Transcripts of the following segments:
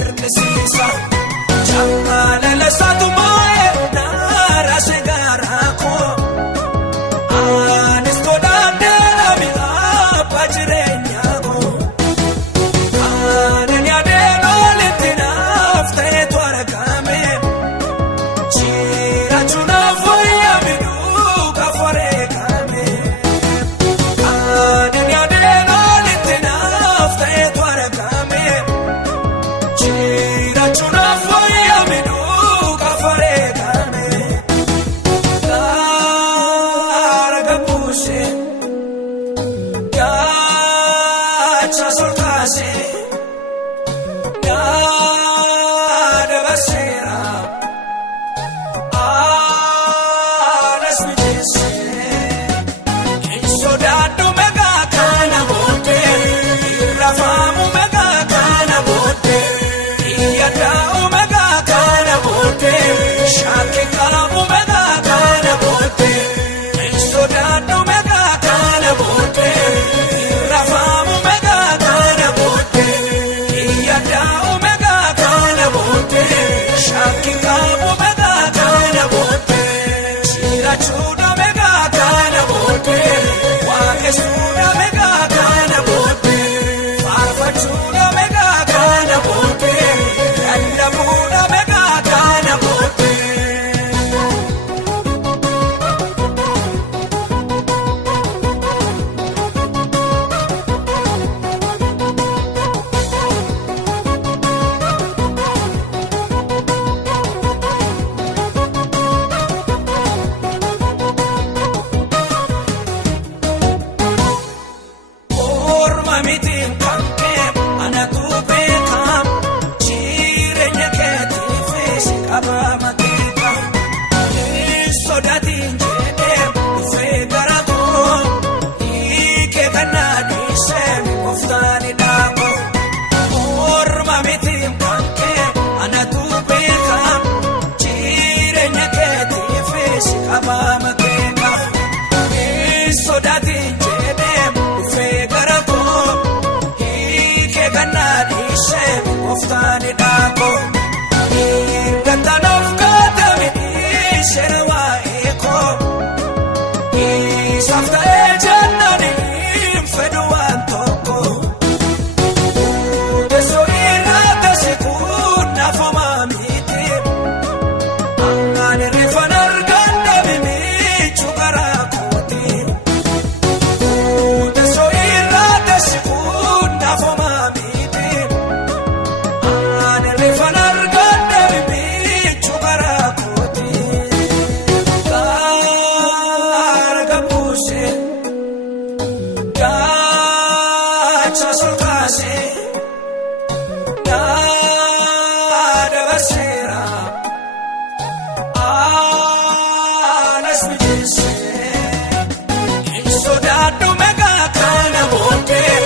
dirqisiisa jaalala isaatu moo'ee naara sigaaraa koo anis godaannee namni abbaa jireenyaa koo aannan yaadee lolitti naaf ta'etu argame jiraachuu naaf wayyaa midhuu gafaree kame aannan yaadee lolitti naaf ta'etu argame jiraachuu naaf wayyaa midhuu gafaree kame gaara gabuusee gaacha solkaasee yaada barseera aanas mijeessee hin sodaadhu meeqa kana booddee irra faamu meeqa kana booddee iyyadaa'u meeqa kana booddee shaakii qabu meeqa kana booddee hin sodaadhu meeqa kana booddee irra faamu meeqa kana booddee iyyadaa'u meeqa kana booddee shaakii qabu meeqa kana booddee jiraachuu meeqa kana booddee waaqessuudha meeqa kana booddee faarfachuudha meeqa kana booddee lallabuudha meeqa kana booddee. Orma mitiin kankee anatu beekam jireenya keetiifis qabama keeka hin sodaatin jedhee dhufee gara koo hiikee kannaa dhiisee gooftaan dhaako orma mitiin kankee anatu beekam jireenya keetiifis qabama keeka hin sodaatin jedhee dhufee gara koo hiikee kannaa dhiisee gooftaan dhaako hiikatanaaf kaatame dhiisee waa'ee koo isaaf ta'ee jennaan hin fedhu waan tokko teessoo irraa tasi kun naafuma miti ani rifan arganna mimichuu garaa kooti teessoo irraa tasi kun naafuma miti ani rifan arganna mimichuu garaa kooti gaara gabuusee gaacha solkaasee yaada barseera aanas mijeessee hin sodaadhu meeqa kana booddee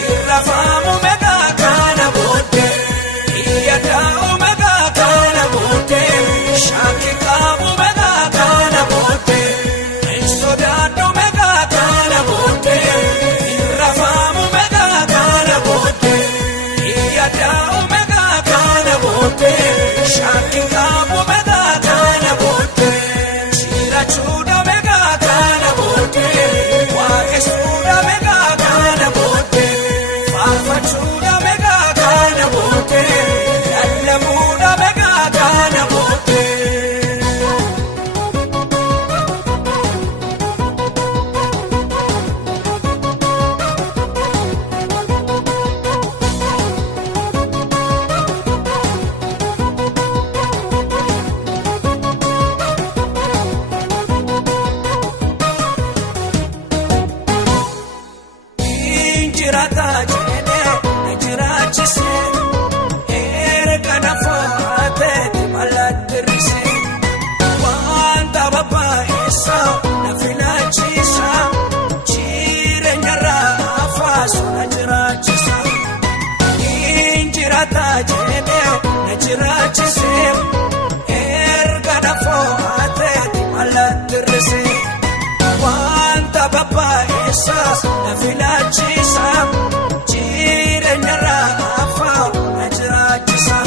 irra faamu meeqa kana booddee iyyadaa'u meeqa kana booddee shaakii qabu meeqa kana booddee hin sodaadhu meeqa kana booddee irra faamu meeqa kana booddee iyyadaa'u meeqa kana booddee shaakii qabu meeqa kana booddee jiraachuu meeqa kana booddee waaqessuudha meeqa kana booddee faarfachuu meeqa kana booddee lallabuudha meeqa kana booddee. Injirata jedhee na jiraachisee erga na fo'atee malattirisee wanta babbaa'eessaa na filaachiisa jireenyarraa afaasu na jiraachisa injirata jedhee na jiraachisee erga na fo'atee malattirisee wanta babbaa'eessaa na filaachiisa jireenyarraa afaasu na jiraachisa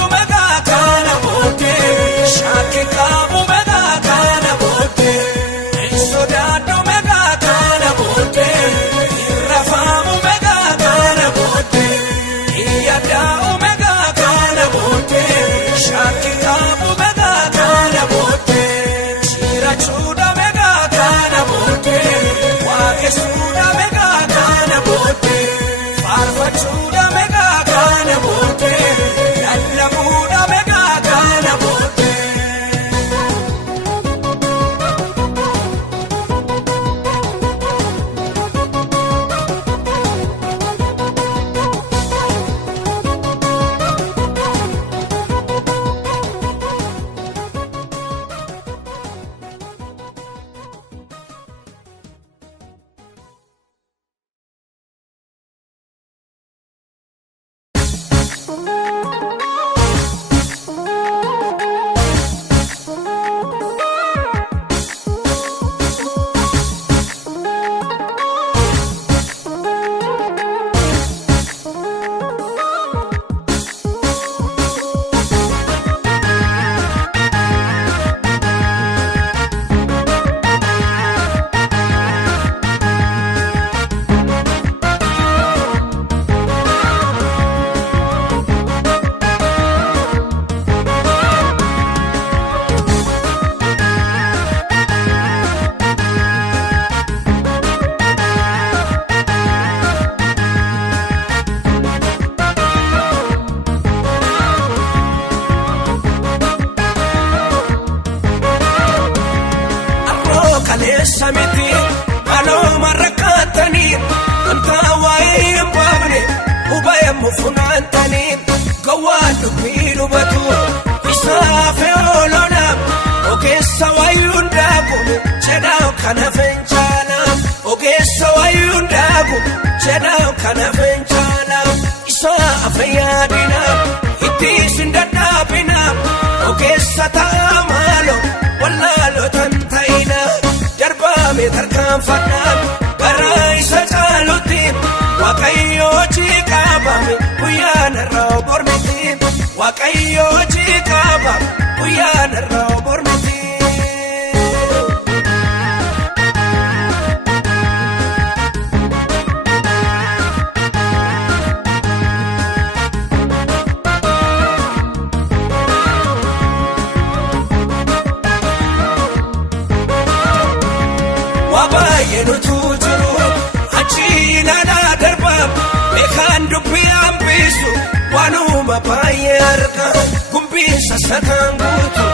omega kana bote shaki kabu mega kana bote sodado mega kana bote rafamu mega kana bote yada omega kana bote shaki kabu mega kana bote chira chuda mega kana bote wake suda mega kana bote farfa chuda mega kana bote yalla buda mega kana bote samiti alo marakatani anta wae babne ubay mufunantani gawadu bilubatu isafe olona ogesa wayunda gulu cheda kana fenchala ogesa wayunda gulu cheda kana fenchala isa afyadina itisindada bina ogesa tamalo wallalo tantaina tarkan fadam garai sajaluti wakayo chikabame uyana robormiti wakayo chikaba uyana robormiti wabayenu tujuru achina na darba mekandu piambisu wanuma bayarka kumbisa sakangutu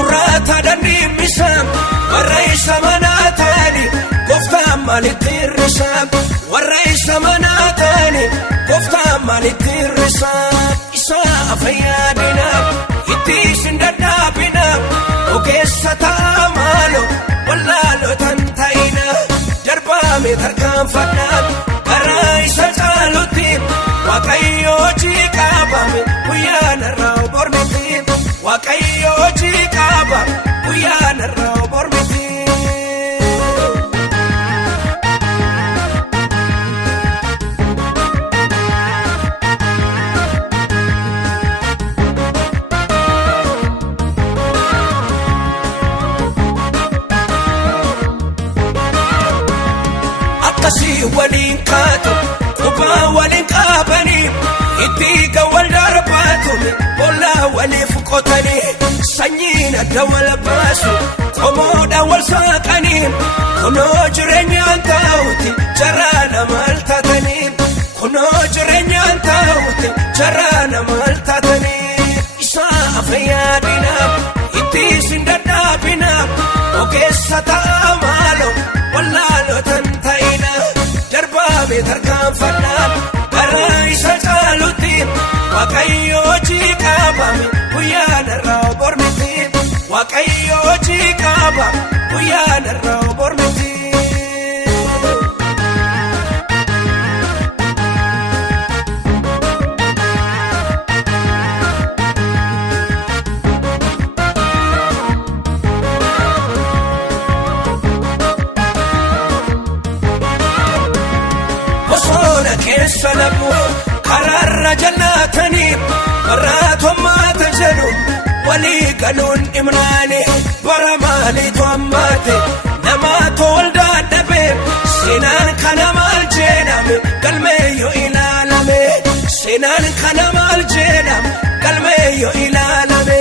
urata dandimisam waraisa manatani kofta malitirisam waraisa manatani kofta malitirisam isa afyadina itisindadabina ogesa tamalo wallalo tantaina jarbame tarkan fadam garai sajaluti wakayo chikabame uyana robormiti wakayo chikaba uyana robormiti si walin kato kuba walin kabani itiga wal darbatu wala walif qotani sanyina dawal basu komoda wal saqani kuno jirenya antauti jarana maltatani kuno jirenya antauti jarana maltatani isa afyadina itisindadabina ogesa tamalo wallalo tantaina jarbame tarkan fadam garai sajaluti wakayo chikabame uyana robormiti wakayo chikaba uyana robormiti salamu kararra jannatani barraatuma tajaajlu walii galuun imraani bara maaliitu ammaate nama toldaa dhabee seenaan kana maal jedhame galmee yoo ilaalame seenaan kana maal jedhame galmee yoo ilaalame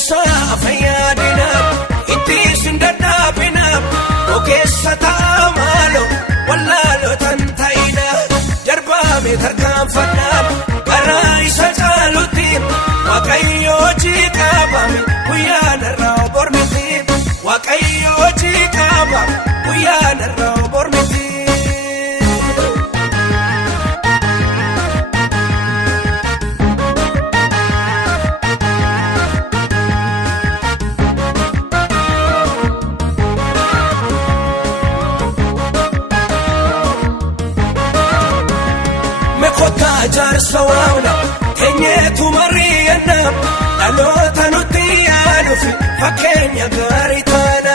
isaa fayyadinaaf itti sin dadhaabinaaf ogeessa ta'a maalo wallaalotan ta'ina darbaame tarkaanfadhaaf garaa isa caalutti waaqayyoo jiqaabame guyyaanarraa bormiti waaqayyoo jiqaabame guyyaanarraa bormiti. Jaarsa waawna keenyeetu mari'anna dhaloota nuti yaaduufi fakkeenya gaarii taana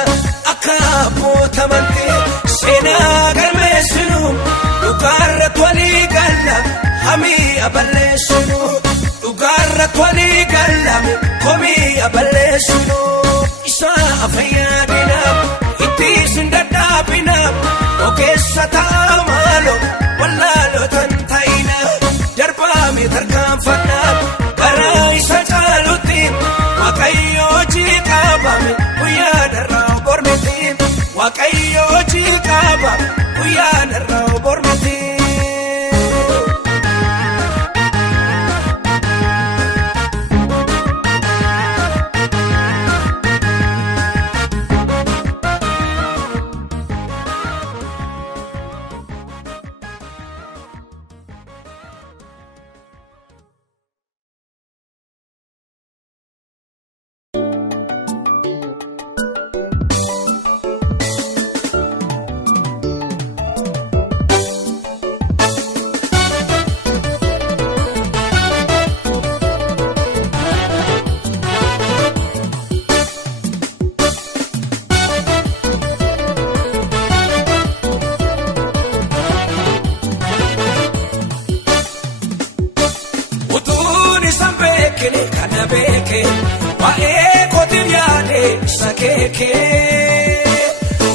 akka abboota amantii seenaa galmeessinu dhugaarratti walii galla hamii aballeessinu dhugaarratti walii galla komii aballeessinu isaa fayyadinaaf itti sin dadhaabinaaf ogeessa ta'a maalo wallaalotan ta'ina darbaame tarkaanfadhaaf garaa isa caalutti waaqayyoo jiqaabame guyyaanarraa bormiti waaqayyoo jiqaabame guyyaanarraa bormiti.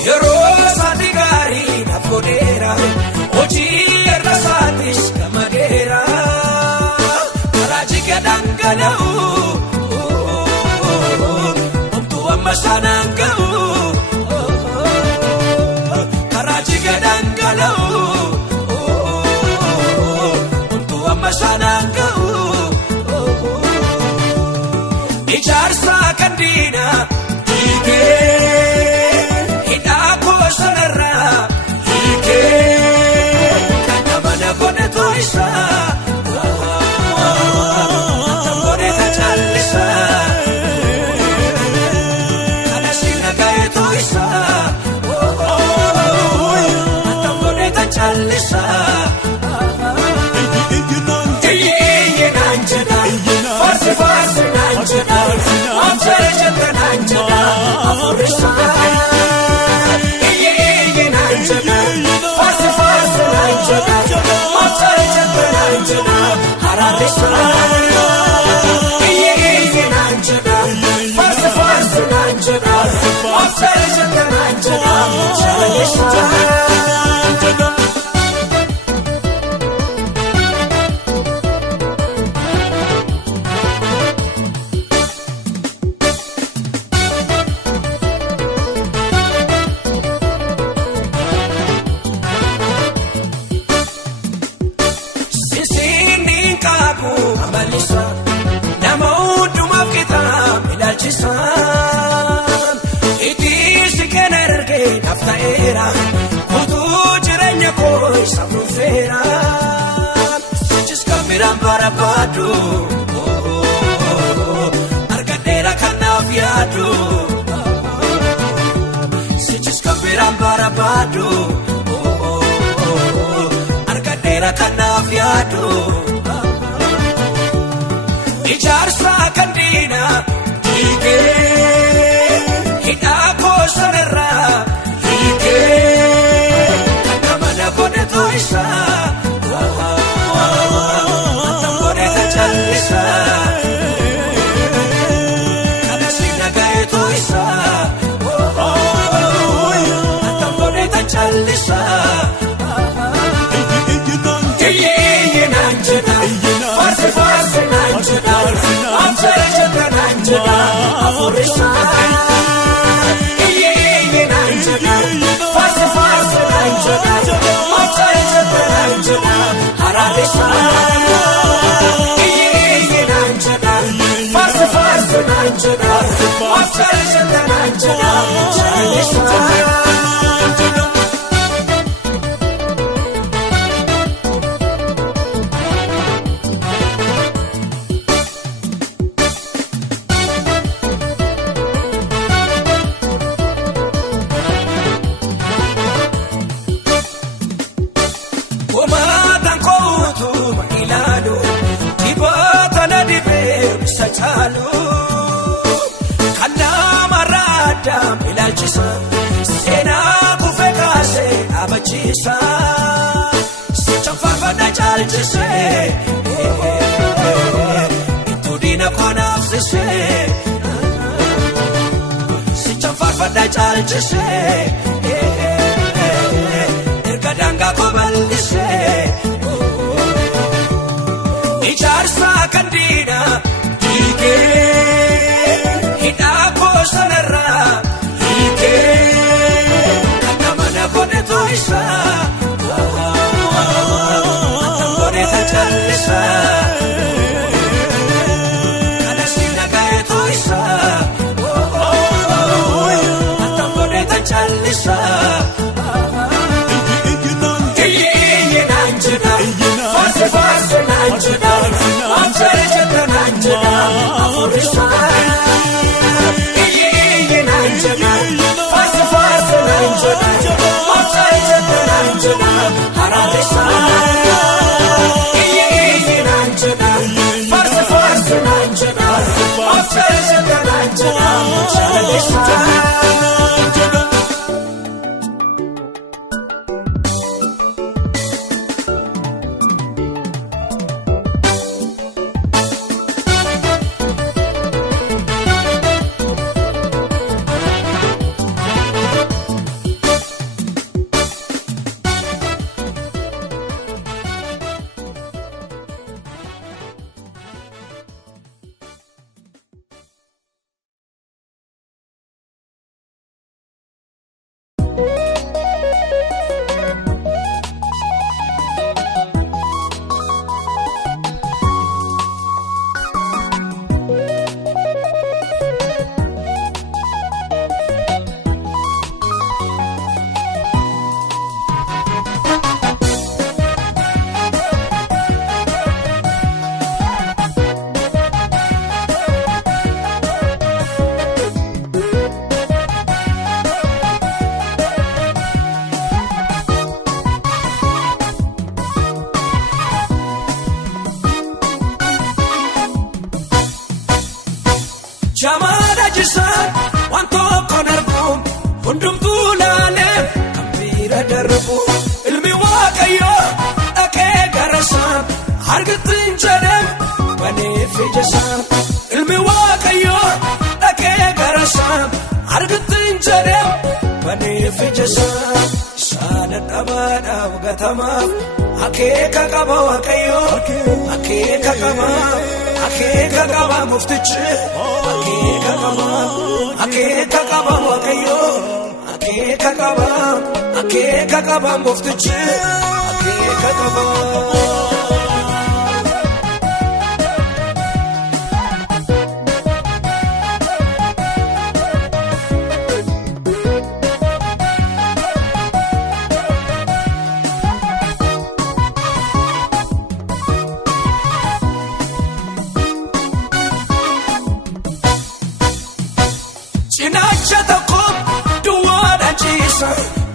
Yeroo saati gaarii naaf godheera hojii irra saatis gamadeera karaa jiga dhangala'u homtuu amma saanaan ga'u karaa jiga dhangala'u homtuu amma saanaan ga'u ijaarsa kan diina hidhaa koosarraa hiikee kan namana godhe too'isaa kan godhe tajaajilisaa kan asina ga'e too'isaa kan godhe tajaajilisaa. Farsi naan jedha obsere jette naan jedha afurisa iyye naan jedha farsi naan jedha obsere jette naan jedha hararisa iyye naan jedha farsi naan jedha obsere jette naan jedha hararisa. Nama hundumaaf kitaab ilaalchisaan itti si kenna ergee naaf ta'eera utuu jireenya koo isa dhufeera sichis kan biraan barbaadu argadheera kan naaf yaadu sichis kan biraan barbaadu argadheera kan naaf yaadu. Ijaarsa kan diina hiikee hidhaa koosarraa hiikee kan namana godhe too'isaa kan godhe tajaajilisaa. afurisa iye nanjana farse nanjana machare nanjana hararisa iye nanjana farse nanjana machare nanjana hararisa Sena kufekase abachisa Sichafarfana chalchise Itudina konafsise Sichafarfana chalchise Erkadanga kobalise Icharsa kandina Dike Hidako sanara Toisa, bonita chalisa, canasina cae toisa, bonita chalisa, nanjana, farse nanjana, amsare nanjana, afurisa, nanjana, farse nanjana. Hararisa iye nanjana farse nanjana afsare nanjana hararisa Jamada jisan wanto konarbu hundum tulale kambira darbu ilmi waqayo ake garasan hargatin jadam bane fijasan ilmi waqayo ake garasan hargatin jadam bane fijasan sana tabada gatama ake kakaba waqayo ake kakaba ake kakaba muftich ake kakaba waqayo ake kakaba muftich ake kakaba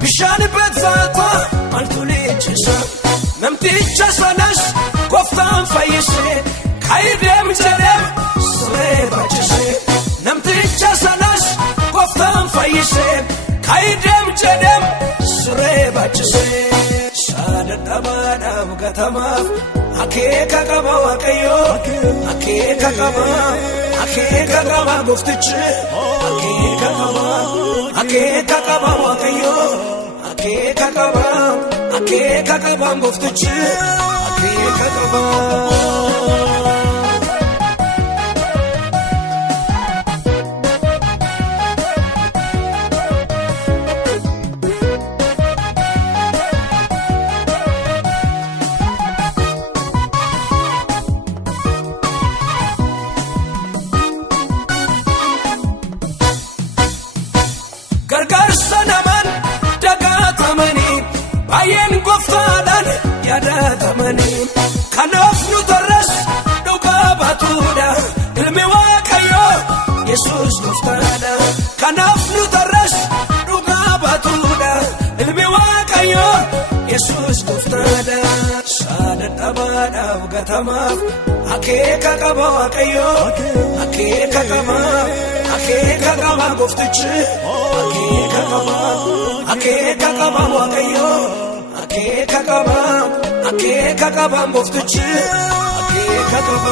Bishan betzata altulechisa namticha sanas koftan fayise kaidem jedem srebachise namticha sanas koftan fayise kaidem jedem srebachise sada tabada gatama ake kakaba waqayo ake kakaba muftiche ake kakaba waqayo ake kakaba muftiche ake kakaba amani kanaaf nu torres dhugaa baatuudha ilmi waaqayyo Yesuus gooftaadha kanaaf nu torres dhugaa baatuudha ilmi waaqayyo Yesuus gooftaadha saadadhabaadhaaf gatamaaf akeeka qaba waaqayyo akeeka qaba gooftichi akeeka qaba waaqayyo akeeka qaba gooftichi akeeka qaba.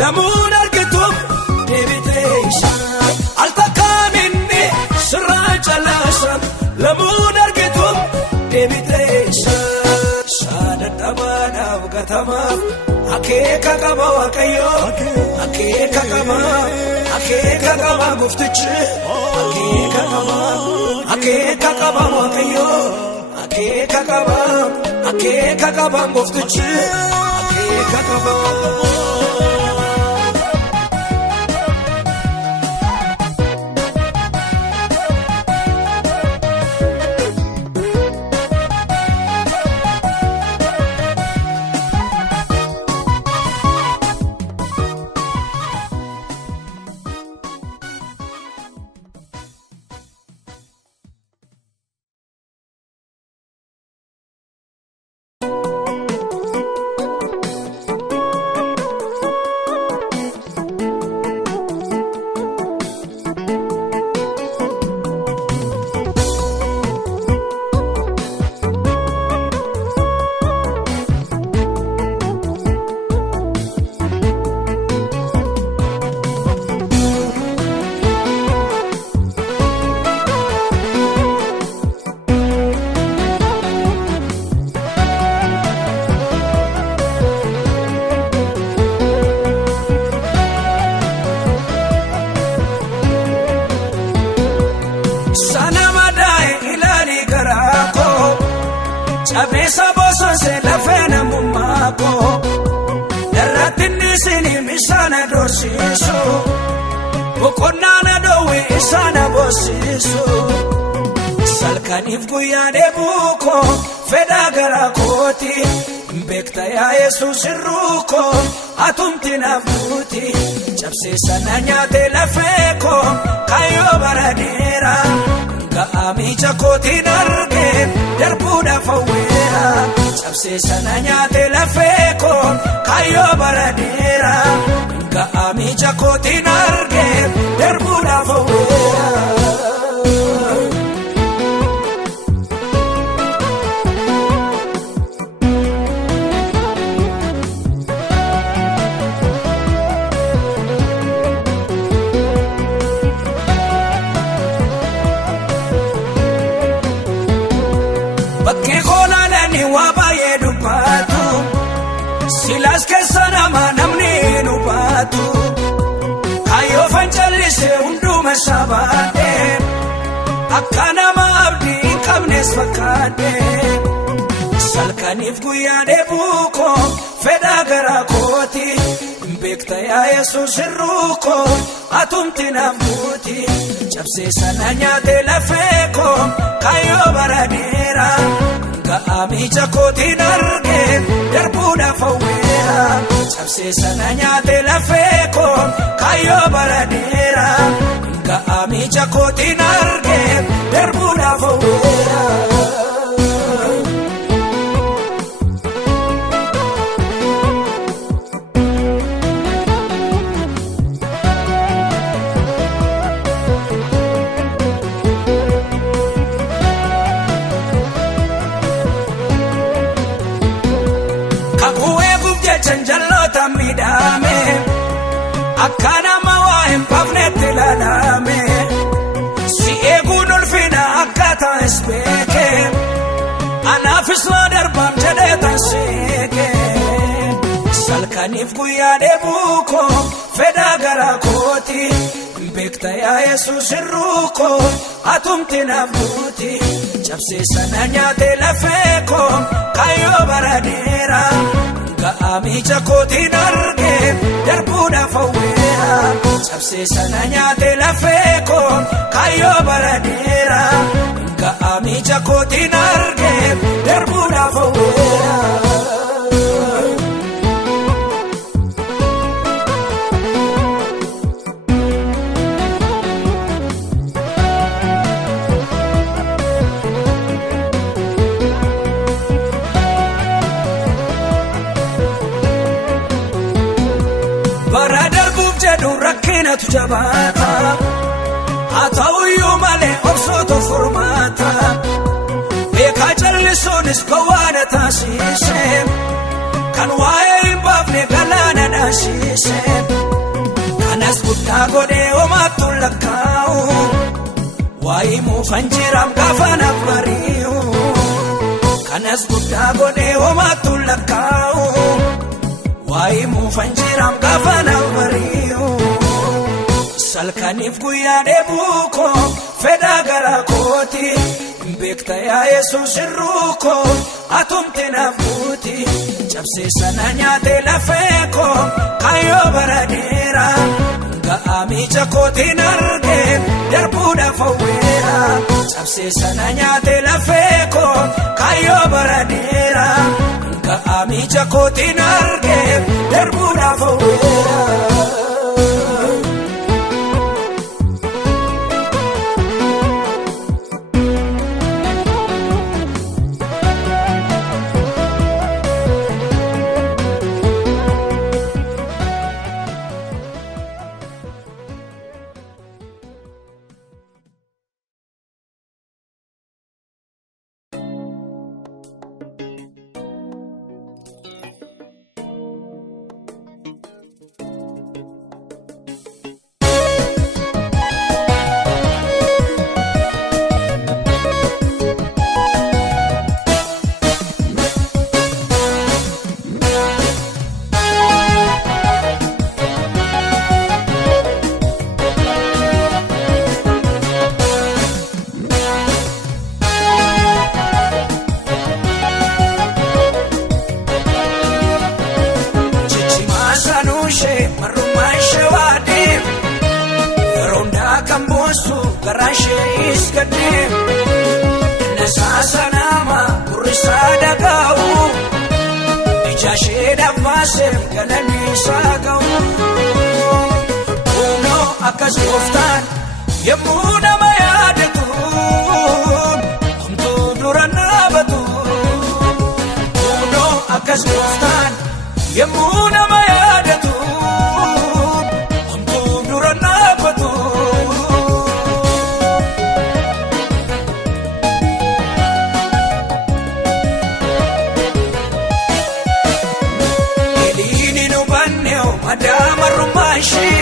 Lamun argitum deebiteesha altakaaninni sirraa calaasa lamun argitum deebiteesha saadadhabaadhaaf gatamaaf akeeka qaba waaqayyo akeeka qaba gooftichi akeeka qaba waaqayyo akeeka qaba gooftichi akeeka qaba. Abesa boso se la fena mumako Narratinni sini misana dosiso Bukonana dowe isana bosiso Salkanif guyane buko Feda gara koti Mbekta ya Yesus irruko Atumti nafuti Chapse sana nyate la feko Kayo baradera Amicha koti narge darbuda fawera Chapse sana nyate la feko Kayo baradera Amicha koti narge darbuda fawera Silas ke sana manamni nubatu Kayo fanchalise unduma sabate Akkana maabdi kabnes fakate Salkanif guyane buko Feda gara koti Mbekta ya Yesus irruko Atumti nafuti Chapse sana nyate la feko Kayo baradera Amicha koti narge darbuda fawera Chapse sana nyate la feko Kayo baradera Amicha koti narge darbuda fawera Chanjalota midame Akkana mawahin pavneti lalame Si egun ulfina akkata espeke Anaaf Salkaniif guyyaa deebuu koo fedhaa garaa kooti beekta yaa Yesuus hir'uu koo atumti naaf buuti cabsee sana nyaatee lafee koo kaayyoo bara dheeraa ga'aa miija kootiin argee darbuudhaaf hawweera cabsee sana nyaatee lafee koo kaayyoo bara dheeraa ga'aa miija kootiin argee darbuudhaaf hawweera. Bara darbuuf jedhu rakkinatu jabaata haa ta'uyyuu malee obsootu furmaata beekaa jallisuunis gowwaana taasise kan waa'ee hin baafne galaana dhaasise kanas guddaa godhee homaattu lakkaa'u waa'ee muufan jiraam gaafa naaf bari'u kanas guddaa godhee homaattu lakkaa'u waa'ee muufan jiraam gaafa naaf bari'u salkaniif guyyaa deebuu koo fedhaa garaa kooti beekta yaa Yesuus hir'uu koo atumti naaf buuti cabsee sana nyaatee lafee koo kaayyoo bara dheeraa ga'aa miija kootiin argee darbuudhaaf hawweera cabsee sana nyaatee lafee koo kaayyoo bara dheeraa ga'aa miija kootiin argee darbuudhaaf hawweera. Akkas gooftaan yemmuu nama yaadatu homtuu dura dhaabatu akkas gooftaan yemmuu nama yaadatu homtuu dura dhaabatu eliini nu bannee madaama rummaashee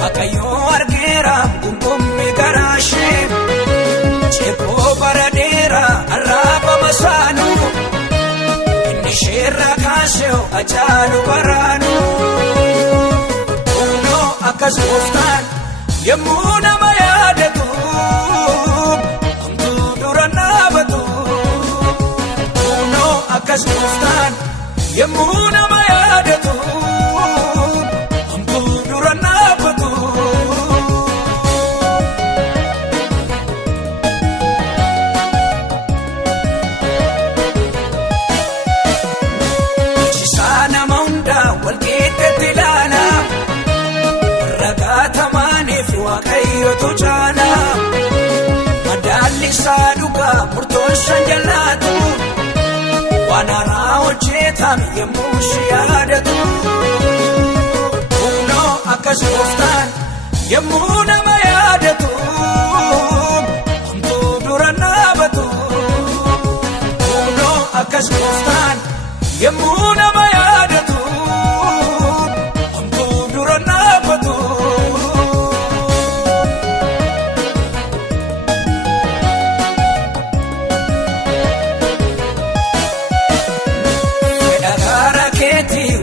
Waaqayyoo argeera gungumme garaashee ceekoo bara dheeraa arraaba masaanu inni sheerraa kaasee ajaalu baraanu kunoo akkas gooftaan yemmuu nama yaadatu homtuu dura dhaabatu kunoo akkas gooftaan yemmuu nama yaadatu homtuu dura dhaabatu. Waaqayyootu jaala madaalli isaa dhugaa murtoon shan jallaatu waan haaraa hojjetame yemmuu si yaadatu kunoo akkas gooftaan yemmuu nama yaadatu homtuu dura dhaabatu kunoo akkas gooftaan yemmuu nama yaadatu homtuu dura dhaabatu.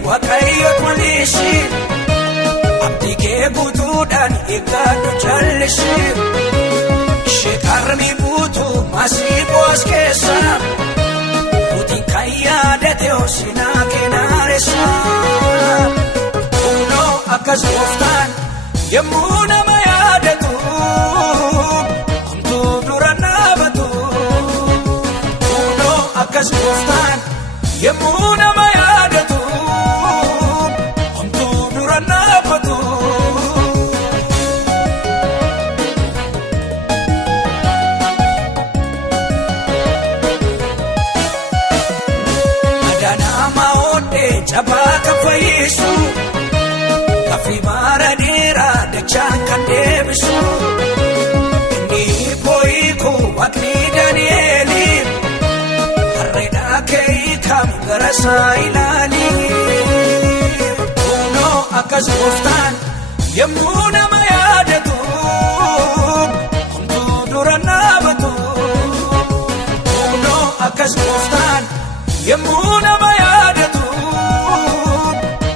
Waaqayyo guutuudhaan eeggadhu jallisii ishee qarmii guutuu maasii boos keessa buutiin kan yaadate hosinaa keenaaressa kunoo akkas gooftaan yemmuu nama yaadatu homtuu dura dhaabatu kunoo akkas gooftaan yemmuu nama yaadatu homtuu dura dhaabatu adanama oodde jabaa kan fayyisu kafi mara dheeraa dachaan kan deebisu inni boo'iku waqni Daani'eeli harreedhaa kee kam gara isaa ilaali kunoo akkas gooftaan yemmuu nama yaadatu homtuu dura dhaabatu kunoo akkas gooftaan yemmuu nama yaadatu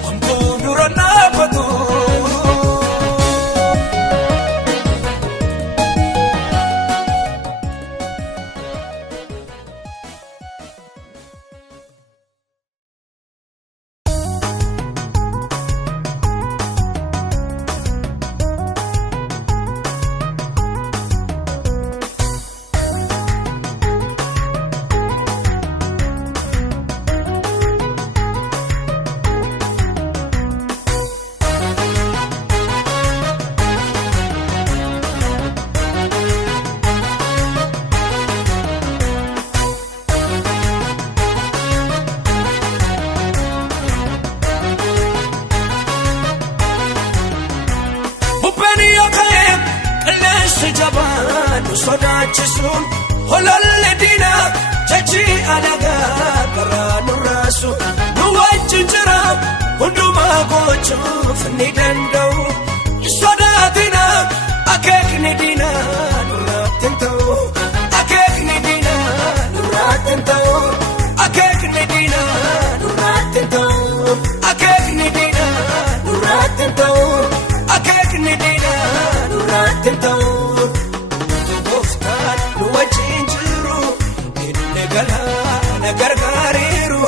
homtuu dura dhaabatu sodaachisuun hololle diinaa jechi alagaa karaa nurraasu nu wajjin jira hundumaa gochuuf ni danda'u sodaatina akeekni diinaa nurraatti hin ta'u akeekni diinaa nurraatti hin ta'u akeekni diinaa nurraatti hin ta'u akeekni diinaa nurraatti hin ta'u akeekni diinaa nurraatti hin ta'u nu wajjin jiru inni galaana gargaariiru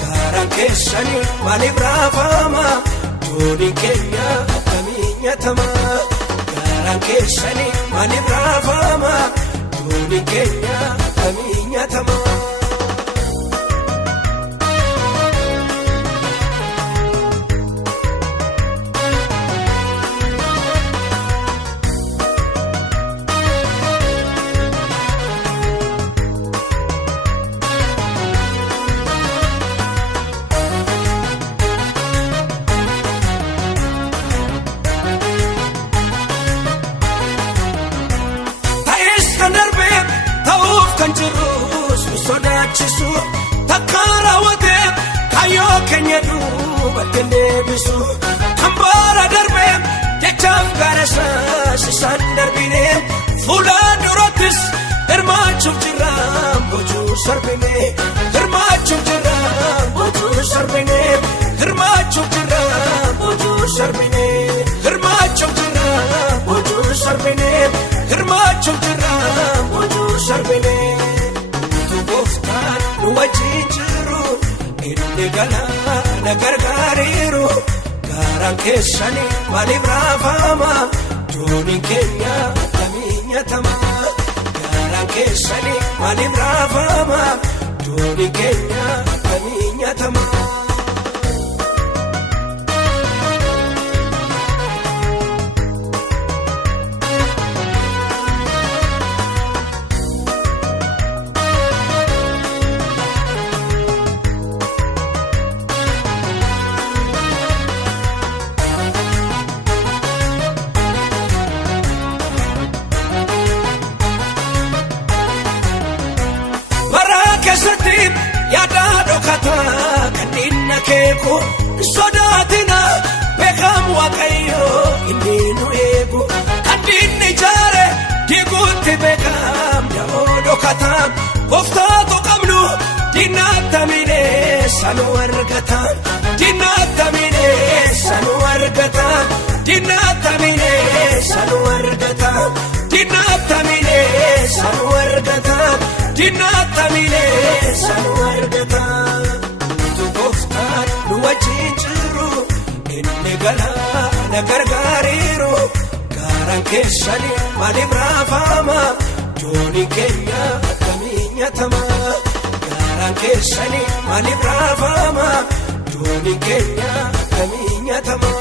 gaaraan keessanii maaliif raafama doonii keenya akkamiin nyaatama gaaraan keessanii maaliif raafama doonii keenya akkamiin nyaatama. Sodaachisu takka raawwatee kayyoo keenya duubatti deebisu kan bara darbee jechaaf gara isaan darbine fuula durattis hirmaachuuf jirra boojuu sarbine hirmaachuuf jirra boojuu sarbine hirmaachuuf jirra boojuu sarbine hirmaachuuf jirra boojuu sarbine hirmaachuuf jirra boojuu sarbine. Nu wajjin jiru inni galaana gargaariiru gaaraan keessanii maaliif raafama dooniin keenya akkamiin nyaatama gaaraan keessanii maaliif raafama dooniin keenya akkamiin nyaatama. Yaada dhokataa kan inni keeku sodaatina beekamu waaqayyo inni nu eegu kan inni jaare diiguutti beekam yaa'oo dhokataa gooftaatu qabnu diinatta miidheessa nu argata diinatta miidheessa nu argata diinatta Innatamile sanu argata tu goftaan nu wajjin jiru inni galaana gargaariiru gaaraan keessani maaliif raafama jooni keenya akkamiin nyaatama gaaraan keessani maaliif raafama jooni keenya akkamiin nyaatama.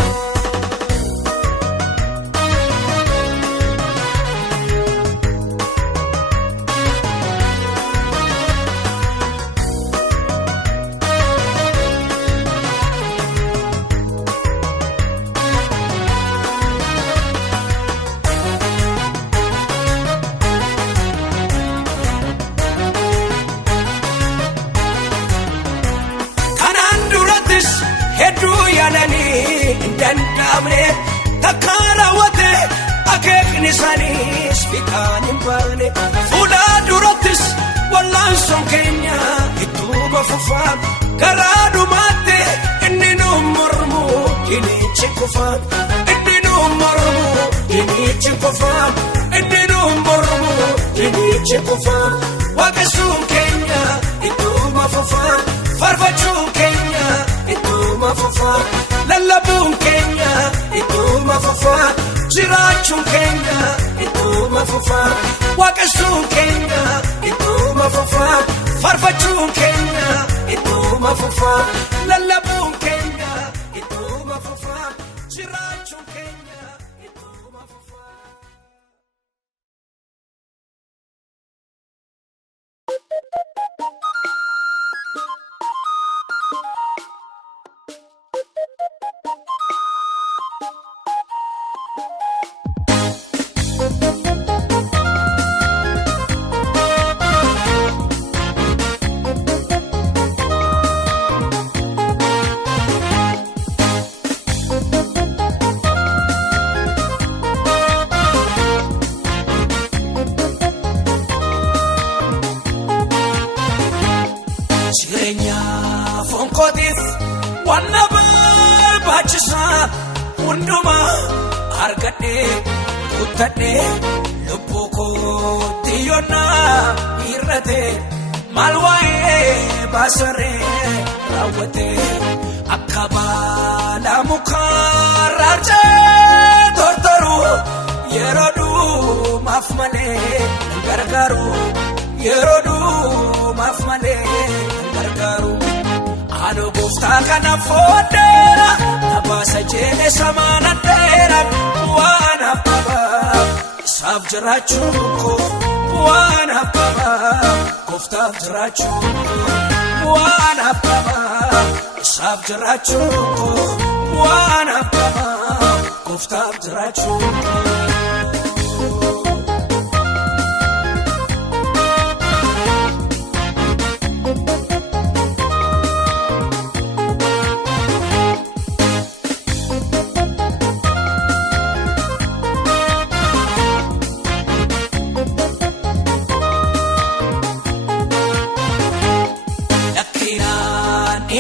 Hedduu yaalanii danda'amne takkaara wate akeekni isaaniis fiixaan hin baane fuula durattis wallaansoon keenya ittuma fufaa karaa dhumaatti inni nu mormu dinichi kufaa inni nu mormu dinichi kufaa inni nu mormu dinichi kufaa waaqessuun keenya ittuma fufaa farfachuun keenya ittuma fufaa lallabuun keenya ittuma fufaa jiraachuun keenya ittuma fufaa waaqessuun keenya ittuma fufaa farfachuun keenya ittuma fufaa lallabuun keenya ittuma fufaa jiraachuun keenya ittuma fufaa. Fonkotif wanna barbaachisa hunduma argadhe kuttadhe lubbuu kootti yoona hir'ate maal waa'ee baasaree raawwate akka baala mukarraa tortoru yeroo dhumaaf malee gargaaru yeroo dhumaaf malee gargaaru. Ano gooftaa kana fooddeera nabaasa jeene samaana dheera waan abbaa isaaf jiraachuun koo waan abbaa gooftaaf jiraachuun koo waan abbaa isaaf jiraachuun koo waan abbaa gooftaaf jiraachuun koo.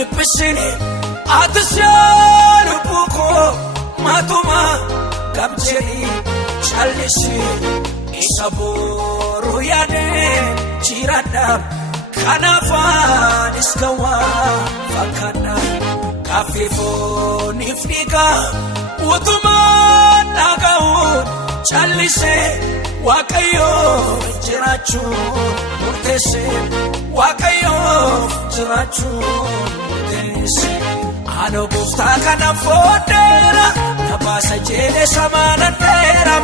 Ippisini atisyaanu buko matuma kabjeli chalisi isa boru yaade jirada kanafaan iskawa fakana kafifo nifnika utuma nagaun chalise wakayo jirachu murtese wakayo jirachu ano gooftaa kana fooddeera nabaasa jeene samaana dheera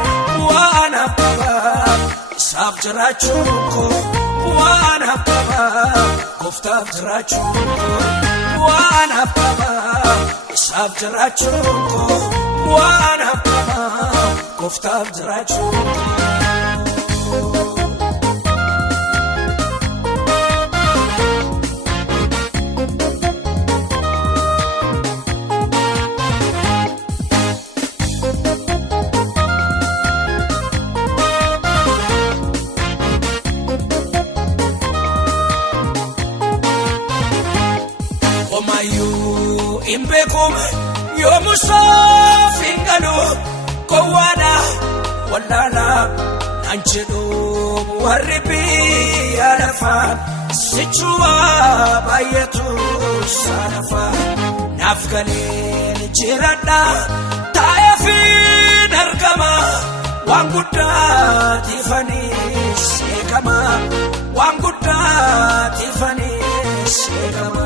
waan abbaa isaaf jiraachuun koo waan abbaa gooftaaf jiraachuun koo waan abbaa isaaf jiraachuun koo waan abbaa gooftaaf jiraachuun koo. Imbeekume yoomusa fingalo kowaana walaala nanjedhu warri biyya lafaa sichuwa baay'atu saanafa naaf galeen jiradha taa'ee fi dargama waan guddaa tiifanii seekama waan guddaa tiifanii seekama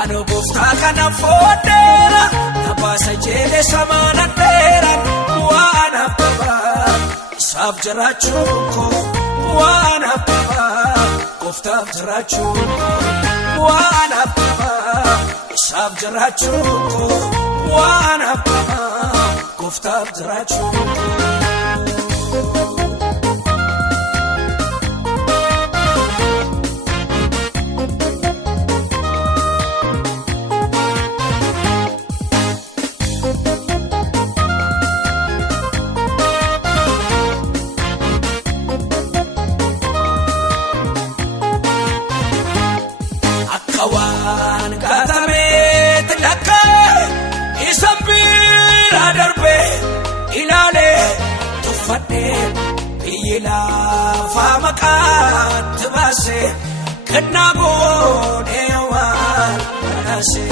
ano gooftaa kana fooddeera na baasa jeelee samaana dheeran waan abbaa isaaf jiraachuun koo waan abbaa gooftaaf jiraachuun koo waan abbaa isaaf jiraachuun koo waan abbaa gooftaaf jiraachuun koo. Waan gatameet lakka isan bira darbe ilaale tuffadhee biyyi lafaa maqaatti baase kennaa godhee waan badhaase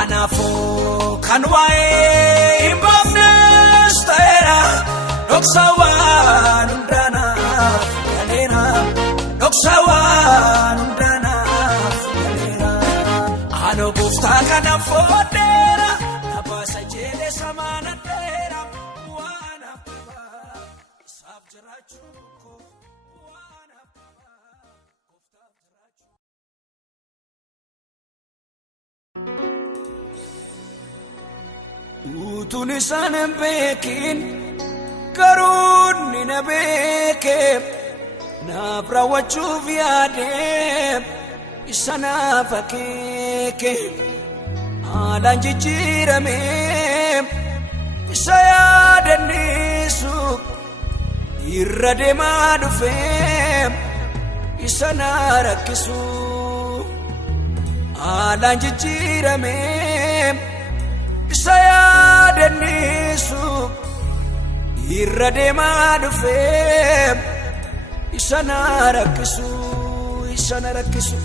anaafoo kan waa'ee hin baafnes ta'eera dhoksa waan hundaanaaf galeera dhoksa waan hundaanaaf galeera ano gooftaa kana fooddeera na baasa jeelee samaana dheera waan abbaa isaaf jiraachuun koo waan abbaa gooftaaf jiraachuun utuun isaan hin beekin garuu ni na beeke naaf raawwachuuf yaadee isa naaf akeeke haalaan jijjiirame isa yaadannisu irra deemaa dhufe isa na rakkisu haalaan jijjiirame isa yaadannisu irra deemaa dhufe isa na rakkisu isa na rakkisu.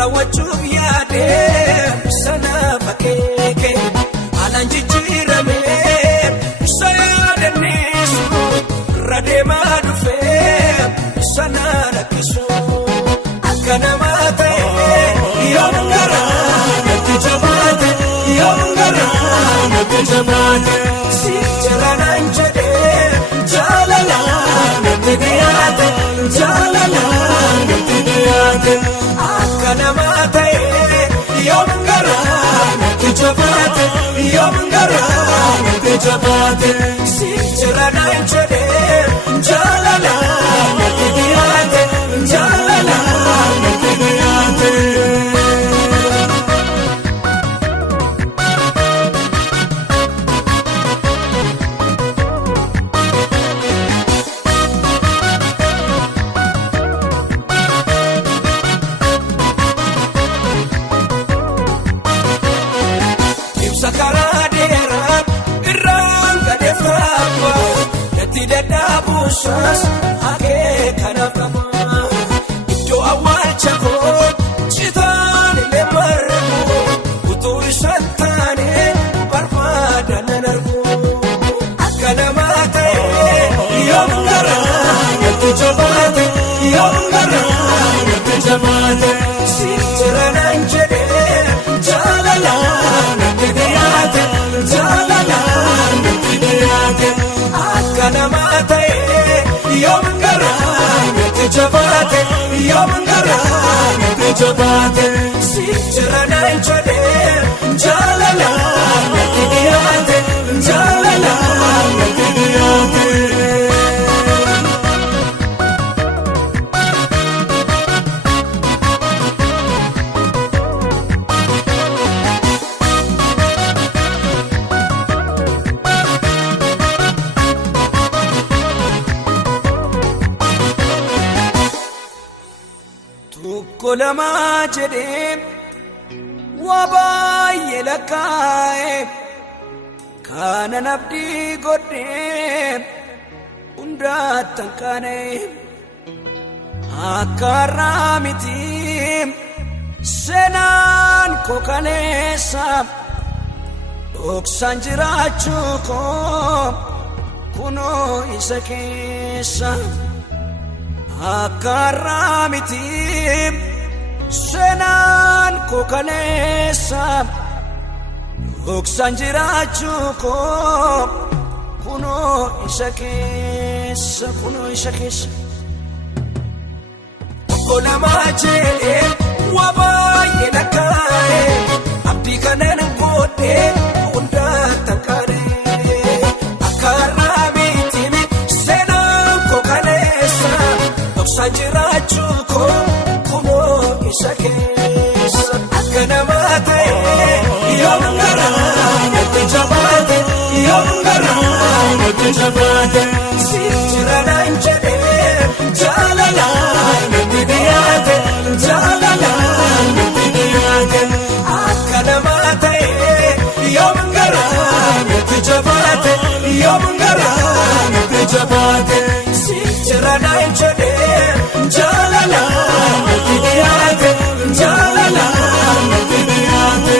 Raawwachuuf yaadee sana fakkeeke haalaan jijjiirame isa yaadannisu irra deemaa dhufe sana rakkisu akka namaa ta'e yoom garaa natti jabaate yoom garaa natti jabaate si jalanaan jedhee jaalalaan natti dhiyaate jaalalaan natti dhiyaate. Akka namaa ta'e yoom garaa natti jabaate yoom garaa natti jabaate si jalanaan jedhee jaalalaan natti dhiyaate jaalalaan natti dhiyaate. Karaa dheeraa irraan gadeeffama natti dadhabuusas akeekanaaf qaba iddoo awwaalcha koo citaan illee barbu utuu isaan taane barbaadan nan argu akka namaa ta'e yoom garaa natti jabaate yoom garaa natti jabaate si jalanaan jedhee jaalalaan natti dhiyaate jaalalaan natti dhiyaate akka namaa ta'e yoom garaa natti jabaate yoom garaa natti jabaate si jalanaan jedhee jaalalaan natti dhiyaate jaalalaan natti dhiyaate. Olamaa jedhee waa baay'ee lakkaa'e kanan abdii godhee hundaattan qaana'e akka har'aa miti seenaan koo kaleessa dhoksaan jiraachuu koo kunoo isa keessa akka har'aa miti seenaan koo kaleessa dhoksaan jiraachuu koo kunoo isa keessa Olamaa jedhee waa baay'ee lakkaa'e abdii kanan godhee hundaattan qaana'e akka har'aa miti seenaan koo kaleessa dhoksaan jiraachuu koo kunoo isa keessa akka namaa ta'e yoom garaa natti jabaate yoom garaa natti jabaate siif jira naan jedhee jaalalaan natti dhiyaate jaalalaan natti dhiyaate akka namaa ta'e yoom garaa natti jabaate yoom garaa natti jabaate siif jira naan jedhee jaalalaan natti dhiyaate jaalalaan natti dhiyaate.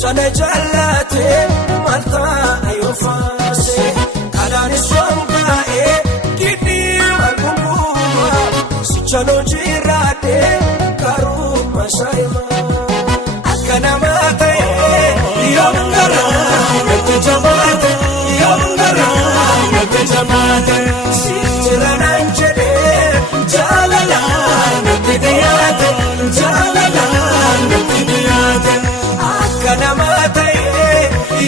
Sana jallate malta ayofase karani songae kidi magumuma sichalo jirade karuma saima akana mate yongara nete jamate yongara nete jamate sichirana njede jalala nete diyate jalala nete diyate namaa ta'e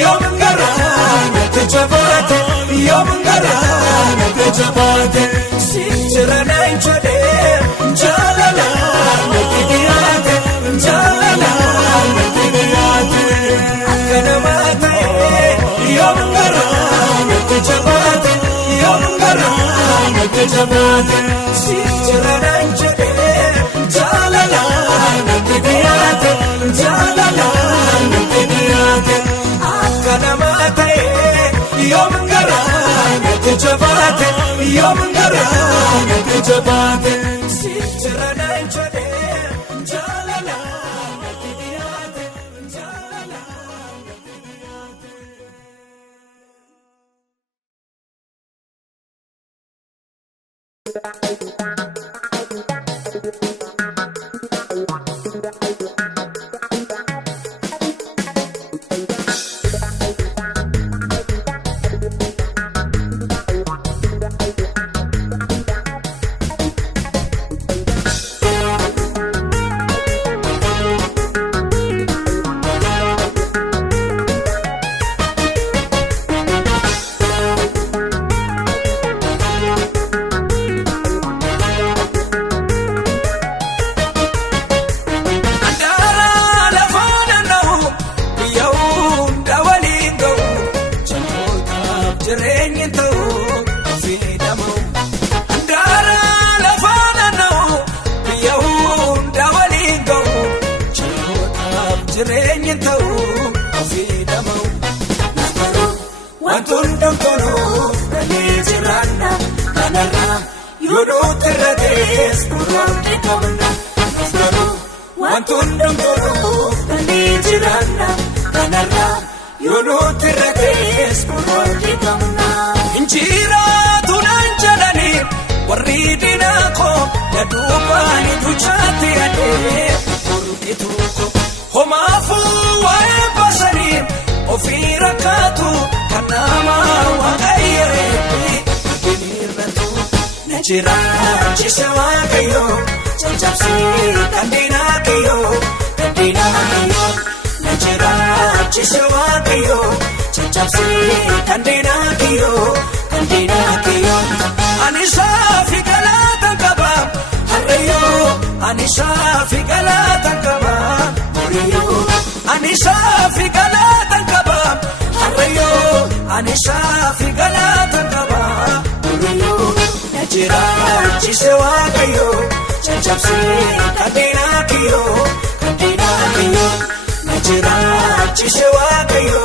yoom garaa natti jabaate yoom garaa natti jabaate siif jira naan jedhee jaalalaan natti dhiyaate jaalalaan natti dhiyaate akka namaa ta'e yoom garaa natti jabaate yoom garaa natti jabaate siif jira naan jedhee jaalalaan natti dhiyaate jaalalaan natti dhiyaate akka namaa ta'e yoom garaa natti jabaate yoom garaa natti jabaate siif jira naan jedhee jaalalaan natti dhiyaate jaalalaan natti dhiyaate. Injiraatu naan jedhani warri dinako yadubaani duchaatti adee burqitu homaafu waa'ee basanii ofii rakkaatu kan nama waaqayyoo irratti na jiraachise waaqayyoo caccabsee kan diinaa kiyyoo na jiraachise waaqayyoo. caccabsee kandina kiyyo Anisha figalata kaba harreyo Anisha figalata kaba muriyo Anisha figalata kaba harreyo Anisha figalata kaba muriyo Najira chise wakayo caccabsee kandina kiyyo Najira chise wakayo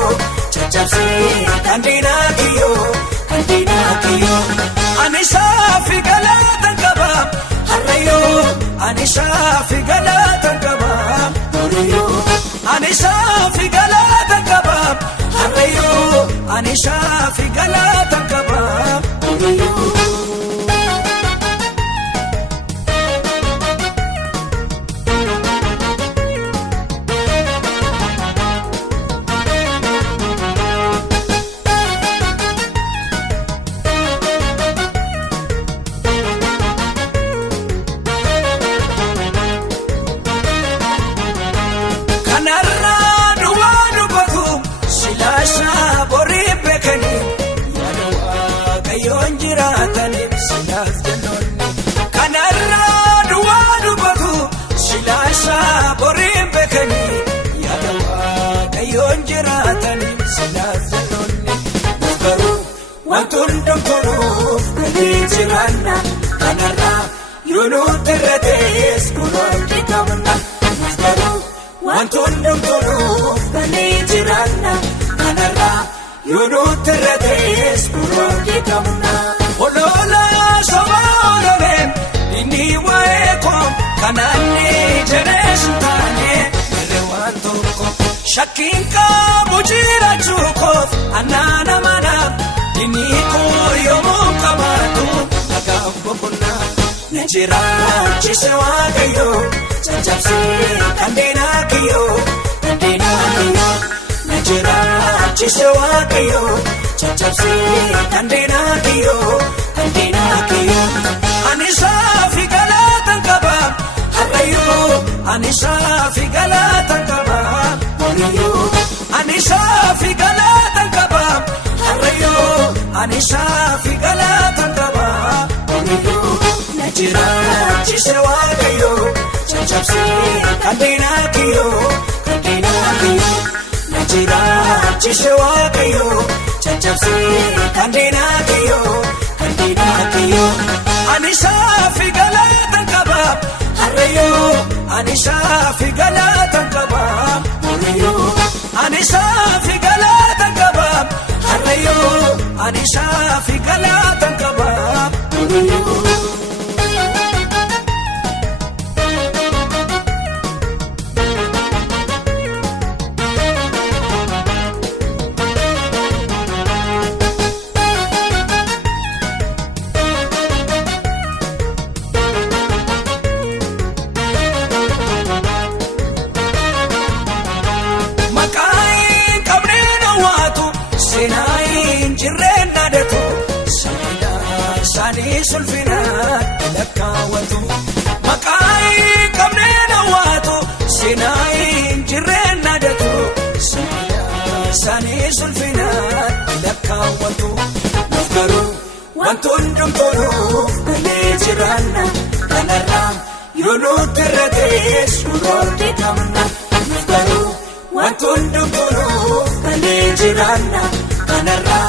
caccabsee kandina kiyyo Anisha figalata kaba harreyo Anisha figalata kaba muriyo Anisha figalata kaba harreyo Anisha figalata kaba muriyo Wantundum turuf kalijiranna kanarra yunutirrates kurorti kamna Muftaru Wantundum turuf kalijiranna kanarra yunutirrates kurorti kamna Olola sobololem inni waekom kananni jenesutane Rewantoko shakinka bujira chukof anana manam Iniko yomo kamatu nagabokuna Najira chise wakayo caccabsee kandina kiyyo Najira chise wakayo caccabsee kandina kiyyo Anisha figalata kaba harreyo Anisha figalata kaba muriyo Anisha figalata kaba harreyo Anisha figalata kaba muriyo Najira chise wakayo caccabsee kandina kiyyo Najira chise wakayo caccabsee kandina kiyyo Anisha figalata kaba harreyo Anisha figalata kaba muriyo Anisha figalata kaba harreyo Anisha figalata kaba muriyo Sulfina lakawatu makai kamnena watu sinai jirena datu sani sulfina lakawatu nufgaru wantundum turu kalejiranna kanarra yunutirrates kurorti kamna nufgaru wantundum turu kalejiranna kanarra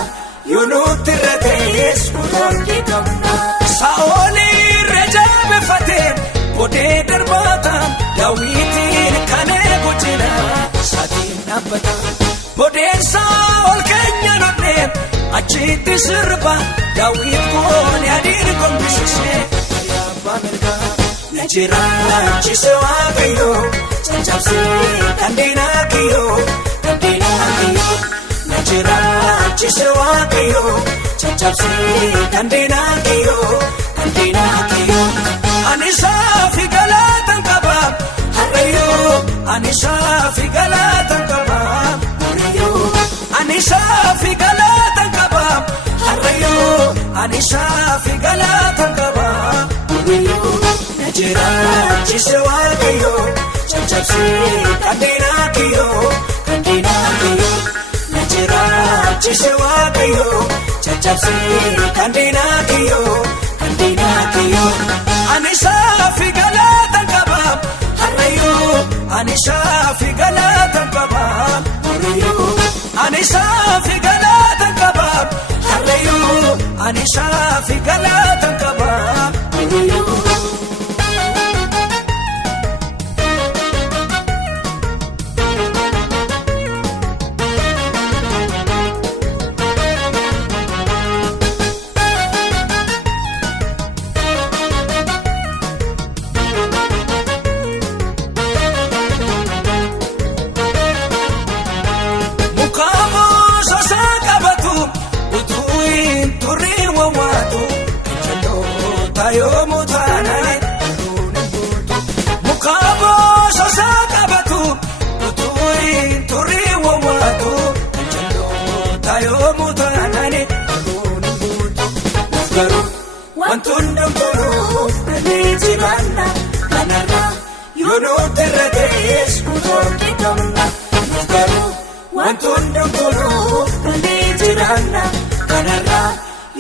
yunutirrates kurorti kamna Saoli rejabe fatem bode darbata Dawitin kane gujina satin nabata bode saol kenya nodem achiti sirba Dawit kon yadir kon bisise ya bamerga Najira chise wakayo caccabsee kandina kiyyo Najira chise wakayo caccabsee kandina kiyyo Anisha figalata kaba harreyo Anisha figalata kaba muriyo Anisha figalata kaba harreyo Anisha figalata kaba muriyo Najira chise wakayo caccabsee kandina kiyyo Najira jiraachise waaqayyo caccabsee kan diinaa kiyyoo ani saafi galaatan qaba harreeyyuu ani saafi galaatan qaba harreeyyuu ani saafi galaatan qaba harreeyyuu ani saafi galaatan qaba harreeyyuu. Yoomuu taanaan mukaaboo sosaa qabatu utuu hin turrii wawwaatu jalloota yoomuu taanaan nuuf garuu wanti hundumtuu namni jibanna kanarraa yoo nuti irra ta'es nuti qabna nuuf garuu wanti hundumtuu namni jibanna kanarraa.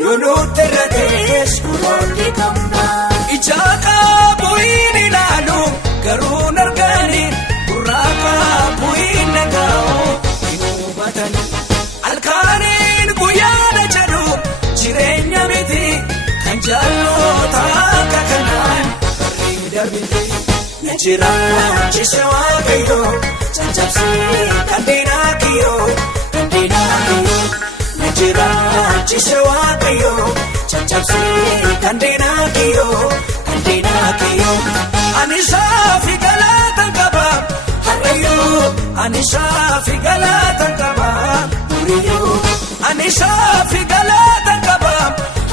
Yoo nuti irra ta'es nuti qabna. Ijaa qabu hin ilaalu garuu nargaani gurraa qabu hin dhaga'u hin hubatani. Halkaniin guyyaana jedhu jireenya miti kan jaalloota akka kanaan barree darbite. Na jiraachise waaqayyo caccabsee kan diinaa kiyyoo. Na jiraachise waaqayyo caccabsee kan diinaa kiyyoo. Ani saafi galaatan qaba harreeyyuu ani saafi galaatan qaba harreeyyuu ani saafi galaatan qaba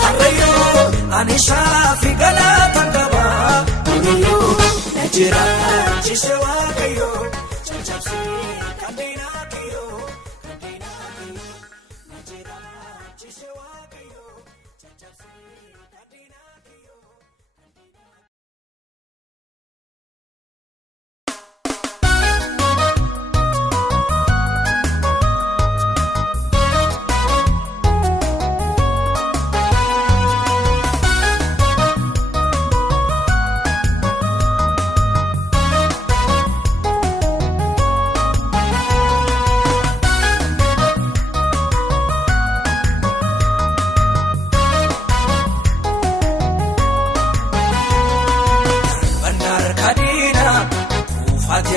harreeyyuu ani saafi galaatan qaba harreeyyuu. Na jiraachise waaqayyo caccabsee kan diinaa kiyyoo.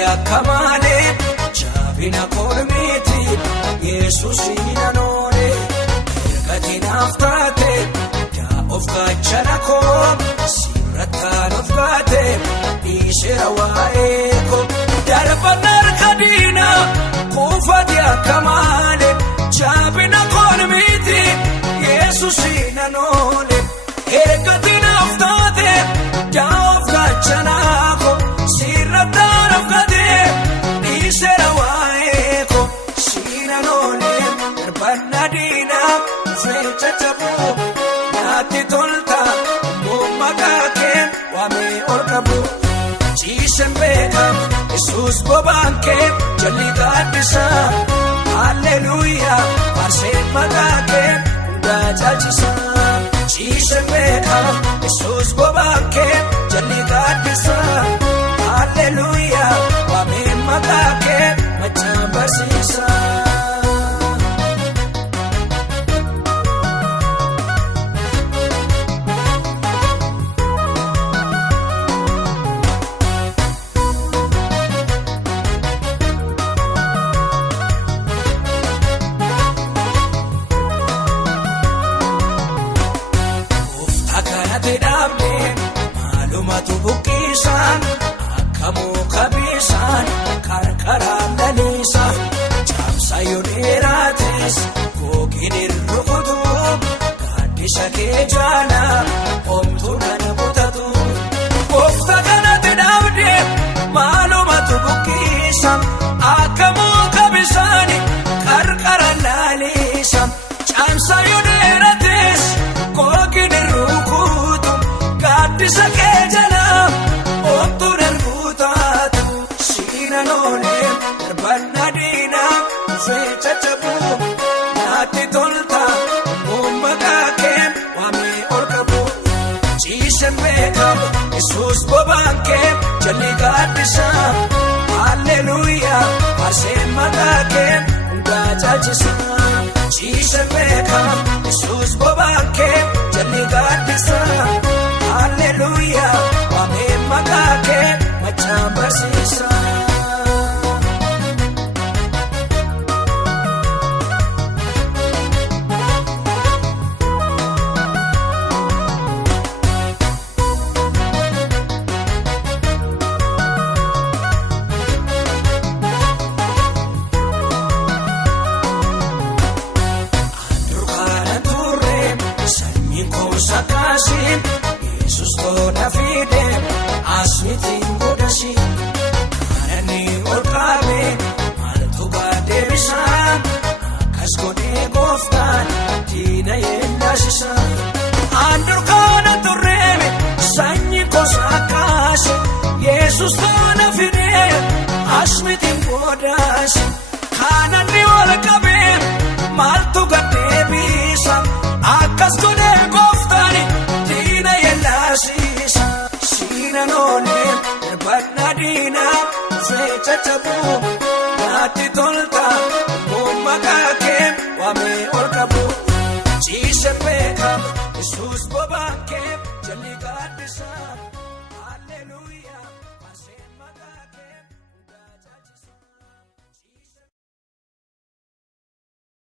Akka malee jabina kolmeeti Yesuus hin oole ergatiin aftaate yaa of gaachana koo sirrattaan of gaate dhiisera waa'ee koo darban harka diinaa kuufate akka malee jabina kolmeeti Yesuus hin oole ergatiin aftaate yaa of gaachana koo sirrattaan of gaate. Sera waa'eeko siinan oolee darbanna diinaa feecha cabuu naatti tolta maqaa kee waamee ol qabu ciisen beekamu Yesuus bobaan kee jalli gaaddisaa halleluuyaa faarseen maqaa kee hundaa caalchisaa ciisen beekamu Yesuus bobaan kee jalli gaaddisaa halleluuyaa waamee maqaa kee machaan barsiisaa. Gooftaa kanatti dhaabnee maalumatu buqqisaan akka muka bishaan qarqaraan laliisaan caamsa yoo dheeraates gogiin irrukutu gaaddisa kee jaala omtuu kana butatu. Gooftaa kanatti dhaabnee maalumatu buqqisaan akka muka bishaan qarqaraan laliisaan caamsa yoo dheeraates gogiin irrukutu gaaddisa kee jaala omtuu darbutaatu siinan oolee darbanna diinaa feecha cabuu. naatti tolta maqaa kee waamee ol qabu ciiseen beekamu Yesuus bobaan kee jalli gaaddisa Alleluuyaa faarseen maqaa kee hundaa caalchisa ciiseen beekamu Yesuus bobaan kee jalli gaaddisa Alleluuyaa waamee maqaa kee machaan barsiisa. Yesus tola fide asmitiin godhasi kanani ol qabe maaltu baadheebisa akkas godhee gooftaan diina yeellasiisa andur kana turreeme sanyiin kosa kaase Yesus tola fide asmitiin godhasi kanani ol qabe maaltu baadheebisa akkas godhee gooftaan Sina none erbanna diina fecha tabu naatti tolta maqaa kee waamee ol qabu ciiseen beekamu Yesuus bobaan kee jalli gaaddisa.